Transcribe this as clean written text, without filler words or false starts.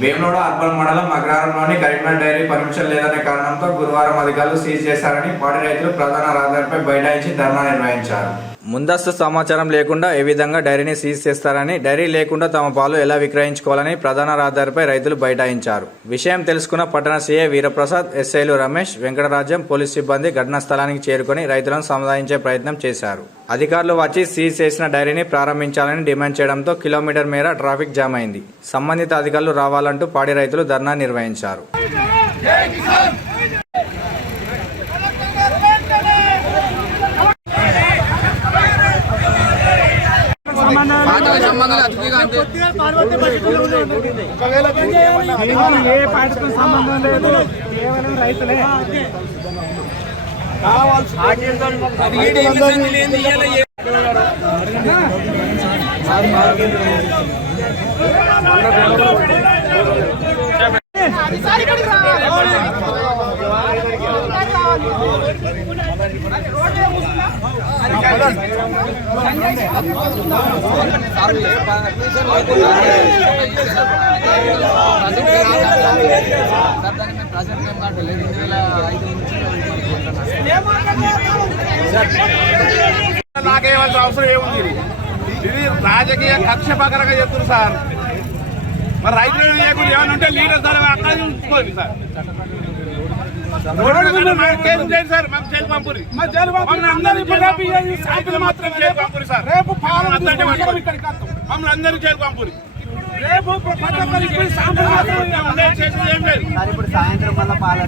Vemulawada urban మండలం అగ్రహారంలోని Karimnagar dairy permission లేదనే కారణంతో గురువారం అధికారులు సీజ్ చేశారని పాడి రైతులు ప్రధాన రహదారిపై బైఠాయించి ధర్నా నిర్వహించారు. ముందస్తు సమాచారం లేకుండా ఏ విధంగా డైరీని సీజ్ చేస్తారని, డైరీ లేకుండా తమ పాలు ఎలా విక్రయించుకోవాలని ప్రధాన రహదారిపై రైతులు బైఠాయించారు. విషయం తెలుసుకున్న పట్టణ సీఐ వీరప్రసాద్, ఎస్ఐలు రమేష్, వెంకటరాజ్యం, పోలీసు సిబ్బంది ఘటనా స్థలానికి చేరుకుని రైతులను సముదాయించే ప్రయత్నం చేశారు. అధికారులు వచ్చి సీజ్ చేసిన డైరీని ప్రారంభించాలని డిమాండ్ చేయడంతో కిలోమీటర్ మేర ట్రాఫిక్ జామ్ అయింది. సంబంధిత అధికారులు రావాలంటూ పాడి రైతులు ధర్నా నిర్వహించారు. ఏ పార్టీతో సంబంధం లేదు, కేవలం రైతులే నాకేమంత అవసరం ఏముంది? ఇది రాజకీయ కక్ష పకరంగా చెప్తున్నారు సార్. మరి రైతులు ఏమైనా ఉంటే లీడర్ సార్ అక్కడ చూసుకోండి సార్. కేసు లేదు సార్, మేము జైలు పంపురి. మమ్మల్ని అందరూ జైలు పంపురి. రేపు సాయంత్రం వల్ల పాలు